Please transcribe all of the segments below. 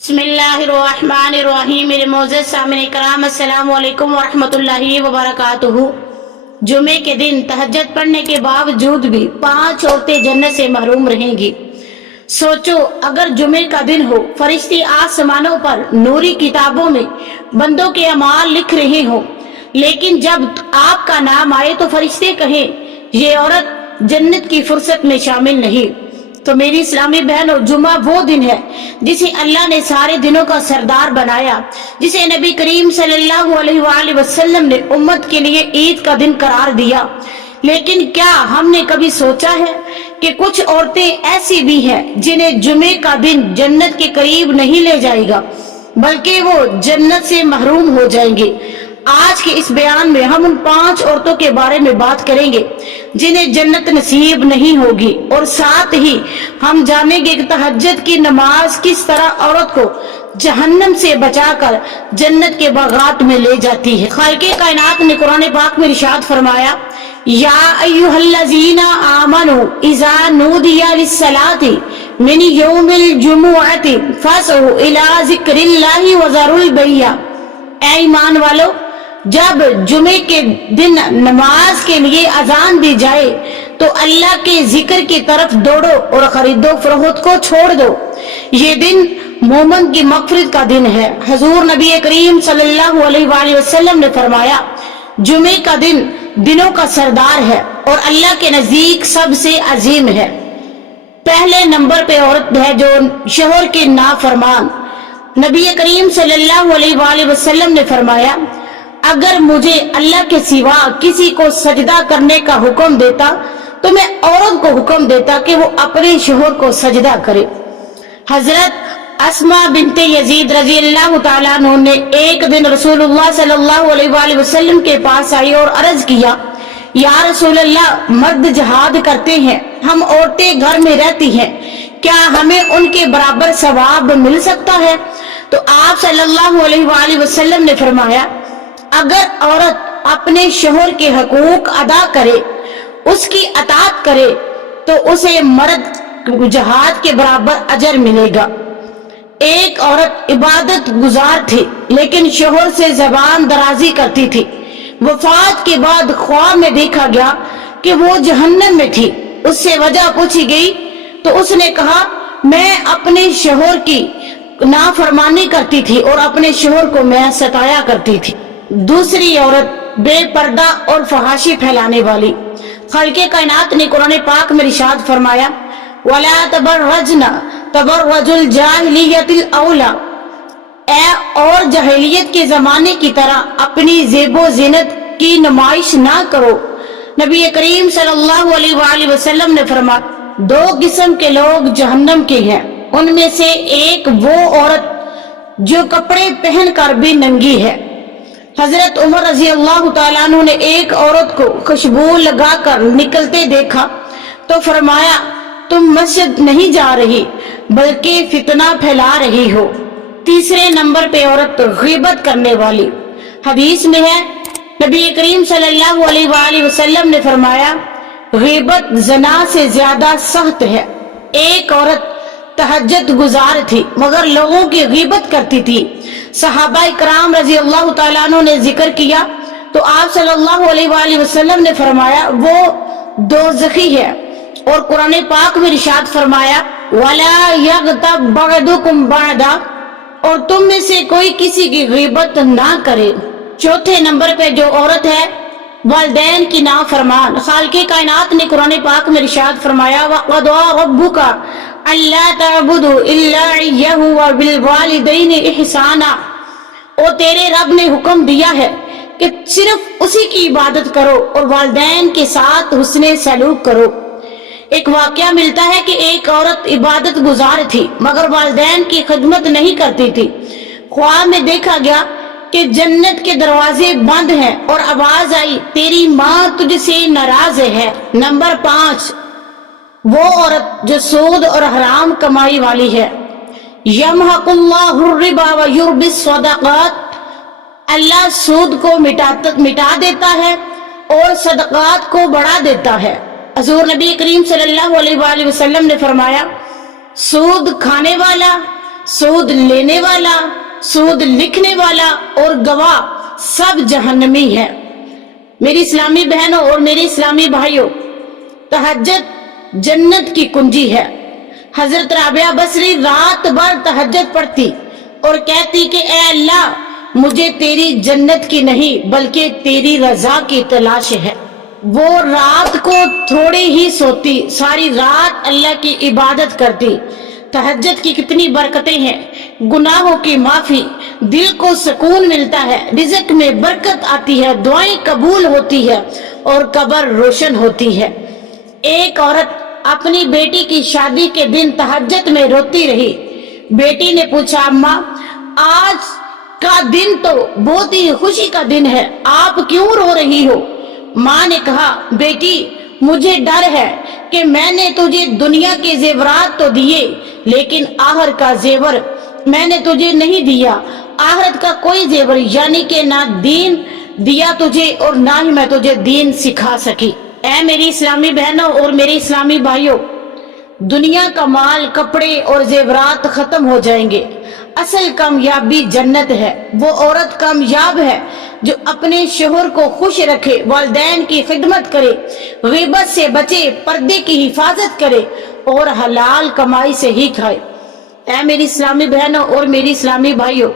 बिस्मिल्लाहिर्रहमानिर्रहीम। मेरे मोअज़्ज़ज़ सामईन कराम, अस्सलामु अलैकुम वरहमतुल्लाहि वबरकातुहू। जुमे के दिन तहज्जुद पढ़ने के बावजूद भी 5 औरतें जन्नत से महरूम रहेंगी। सोचो, अगर जुमे का दिन हो, फरिश्ते आसमानों पर नूरी किताबों में बंदों के अमाल लिख रहे हो, लेकिन जब आपका नाम आए तो फरिश्ते कहें ये औरत जन्नत की फुर्सत में शामिल नहीं। तो मेरी इस्लामी बहनों, जुमा वो दिन है जिसे अल्लाह ने सारे दिनों का सरदार बनाया, जिसे नबी करीम सल्लल्लाहु अलैहि वसल्लम ने उम्मत के लिए ईद का दिन करार दिया। लेकिन क्या हमने कभी सोचा है कि कुछ औरतें ऐसी भी हैं जिन्हें जुमे का दिन जन्नत के करीब नहीं ले जाएगा, बल्कि वो जन्नत से महरूम हो जाएंगे। आज के इस बयान में हम उन 5 औरतों के बारे में बात करेंगे जिन्हें जन्नत नसीब नहीं होगी, और साथ ही हम जानेंगे कि तहज्जुद की नमाज किस तरह औरत को जहन्नम से बचाकर जन्नत के बागात में ले जाती है। खालिक़े कायनात ने कुरान पाक में इरशाद फरमाया, या अय्युहल्लज़ीना आमनू इज़ा नूदिया लिस्सलाति मिन यौमिल जुमुअति फसउ इला ज़िक्रिल्लाहि व ज़रुल बैया। ऐ ईमान वालो, जब जुमे के दिन नमाज के लिए अजान दी जाए तो अल्लाह के जिक्र की तरफ दौड़ो और खरीदो फरोख्त को छोड़ दो। ये दिन मोमन की मग़फ़िरत का दिन है। हजूर नबी करीम सल्लल्लाहु अलैहि वसल्लम ने फरमाया, जुमे का दिन दिनों का सरदार है और अल्लाह के नजदीक सबसे अजीम है। पहले नंबर पे औरत है जो शोहर की नाफरमान। नबी करीम सल्लल्लाहु अलैहि वसल्लम ने फरमाया, अगर मुझे अल्लाह के सिवा किसी को सजदा करने का हुक्म देता तो मैं औरत को हुक्म देता कि वो अपने शोहर को सजदा करे। हजरत अस्मा बिनते यजीद रजी अल्लाह तआला अन्हा ने एक दिन रसूलुल्लाह सल्लल्लाहु अलैहि वसल्लम के पास आई और अर्ज किया, या रसूल अल्लाह, मर्द जहाद करते हैं, हम औरतें घर में रहती हैं, क्या हमें उनके बराबर सवाब मिल सकता है? तो आप सल्लल्लाहु अलैहि वसल्लम ने फरमाया, अगर औरत अपने शोहर के हकूक अदा करे, उसकी अतात करे, तो उसे मर्द जहाद के बराबर अजर मिलेगा। एक औरत इबादत गुजार थी, लेकिन शोहर से जबान दराजी करती थी। वफात के बाद ख्वाब में देखा गया कि वो जहन्नम में थी। उससे वजह पूछी गई तो उसने कहा, मैं अपने शोहर की नाफरमानी करती थी और अपने शोहर को मैं सताया करती थी। दूसरी औरत बेपर्दा और फहाशी फैलाने वाली। खालिक़े कायनात ने कुरान पाक में इरशाद फरमाया, वला तबर्रजना तबर्रुजुल जाहिलियतिल औला। और जahiliयत के जमाने की तरह अपनी ज़ेबो ज़ीनत की नुमाइश ना करो। नबी करीम सल्लल्लाहु अलैहि वसल्लम ने फरमाया, 2 किस्म के लोग जहन्नम के हैं। उनमें से एक वो औरत जो कपड़े पहनकर भी नंगी है। हजरत उमर रजी अल्लाह तआला अन्हु ने एक औरत को खुशबू लगाकर निकलते देखा तो फरमाया, तुम मस्जिद नहीं जा रही बल्कि फितना फैला रही हो। तीसरे नंबर पे औरत गीबत करने वाली। हदीस में है, नबी करीम सल्लल्लाहु अलैहि वसल्लम ने फरमाया, गीबत ज़ना से ज्यादा सख्त है। एक औरत तहज्जुद गुजार थी मगर लोगों की गीबत करती थी। सहाबा इकराम रजी अल्लाह तआला अन्हु ने जिक्र किया तो आप सल्लल्लाहु अलैहि वसल्लम ने फरमाया, वो दोज़खी है। और कुरान पाक में इरशाद फरमाया, वला यग़तब बअदुकुम बअदा, और तुम में से कोई किसी की गीबत ना करे। चौथे नंबर पे जो औरत है, वालिदैन की नाफरमान। खालिक़े कायनात ने कुरान पाक में इरशाद फरमाया, वक़ज़ा रब्बुका अल्ला तअबुदू इल्ला इय्याहु व बिल वालिदैनि इहसाना। और तेरे रब ने हुक्म दिया है कि सिर्फ उसी की इबादत करो और वालिदैन के साथ हुस्ने सलूक करो। एक वाकया मिलता है कि एक औरत इबादत गुजार थी मगर वालिदैन की खिदमत नहीं करती थी। ख्वाब में देखा गया कि जन्नत के दरवाजे बंद हैं और आवाज आई, तेरी माँ तुझसे नाराज है। नंबर 5, वो औरत जो सूद और हराम कमाई वाली है। यमहकुल्लाहु रिबा व युर्बिस सदक़ात। अल्लाह सूद को मिटा देता है और सदक़ात को बढ़ा देता है। हजूर नबी करीम सल्लल्लाहु अलैहि वसल्लम ने फरमाया, सूद खाने वाला सूद लेने वाला, सूद लिखने वाला और गवाह सब जहन्नमी है। मेरी इस्लामी बहनों और मेरे इस्लामी भाइयों, तहज्जुद जन्नत की कुंजी है। हजरत राबिया बसरी रात भर तहज्जुद पढ़ती और कहती कि ए अल्लाह, मुझे तेरी जन्नत की नहीं बल्कि तेरी रजा की तलाश है। वो रात को थोड़ी ही सोती, सारी रात अल्लाह की इबादत करती। तहज्जुद की कितनी बरकतें हैं, गुनाहों की माफी, दिल को सुकून मिलता है, रिज़्क में बरकत आती है, दुआएं कबूल होती है और कब्र रोशन होती है। एक औरत अपनी बेटी की शादी के दिन तहज्जुद में रोती रही। बेटी ने पूछा, अम्मा आज का दिन तो बहुत ही खुशी का दिन है, आप क्यों रो रही हो? माँ ने कहा, बेटी मुझे डर है कि मैंने तुझे दुनिया के जेवरात तो दिए लेकिन आहर का जेवर मैंने तुझे नहीं दिया। आहरत का कोई जेवर यानी कि ना दीन दिया तुझे और ना ही मैं तुझे दीन सिखा सकी। ऐ मेरी इस्लामी बहनों और मेरे इस्लामी भाइयों, दुनिया का माल, कपड़े और जेवरात खत्म हो जाएंगे। असल कामयाबी जन्नत है। वो औरत कामयाब है जो अपने शोहर को खुश रखे, वालिदैन की खिदमत करे, ग़ीबत से बचे, पर्दे की हिफाजत करे और हलाल कमाई से ही खाए। ऐ मेरी इस्लामी बहनों और मेरी इस्लामी भाइयों,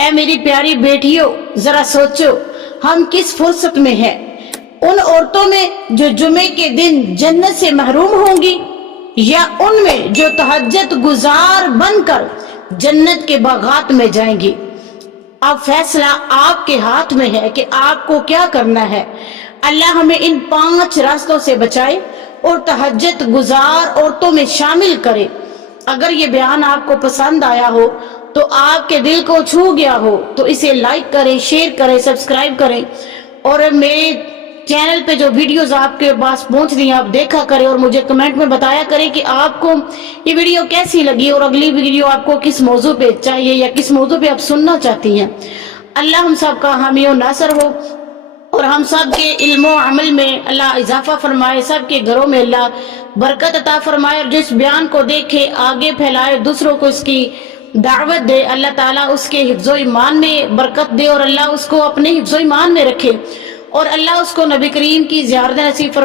ऐ मेरी प्यारी बेटियों, जरा सोचो हम किस फुर्सत में हैं। उन औरतों में जो जुमे के दिन जन्नत से महरूम होंगी या उनमें जो तहज्जुद गुजार बनकर जन्नत के बागात में जाएंगी। अब फैसला आपके हाथ में है कि आपको क्या करना है। अल्लाह हमें इन 5 रास्तों से बचाए और तहज्जुद गुजार औरतों में शामिल करे। अगर ये बयान आपको पसंद आया हो, तो आपके दिल को छू गया हो, तो इसे लाइक करें, शेयर करें, सब्सक्राइब करें और मेरे चैनल पे जो वीडियोस आपके पास पहुंच रही हैं आप देखा करें और मुझे कमेंट में बताया करें कि आपको ये वीडियो कैसी लगी और अगली वीडियो आपको किस मौजू पे चाहिए या किस मौजू पे आप सुनना चाहती हैं। अल्लाह हम सब का हामी और नासर हो और हम सब के इल्म और अमल में अल्लाह इजाफा फरमाए, सब के घरों में अल्लाह बरकत अता फरमाए और जिस बयान को देखे आगे फैलाए, दूसरों को इसकी दावत दे, अल्लाह ताला उसके हिफ्ज़ो ईमान में बरकत दे और अल्लाह उसको अपने हिफ्ज़ो ईमान में रखे और अल्लाह उसको नबी करीम की ज़ियारत नसीब फरमाए।